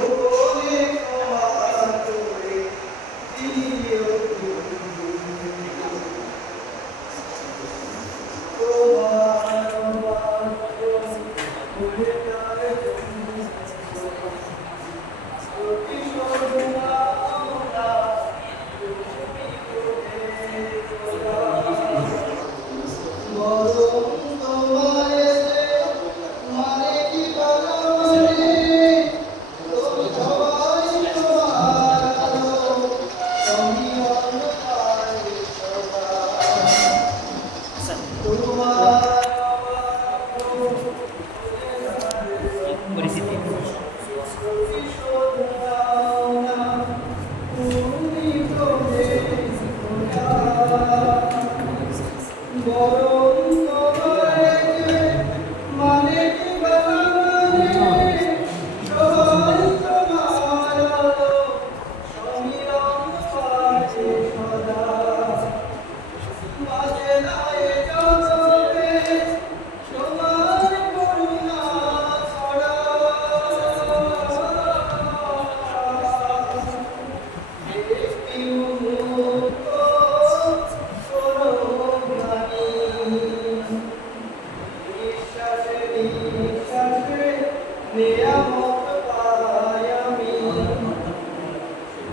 eu princípio.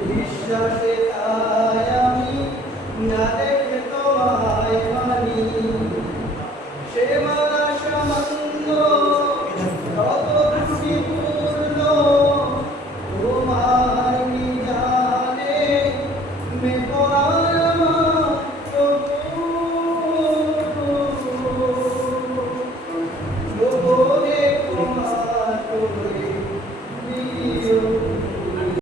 বিশ্বাসে আমি না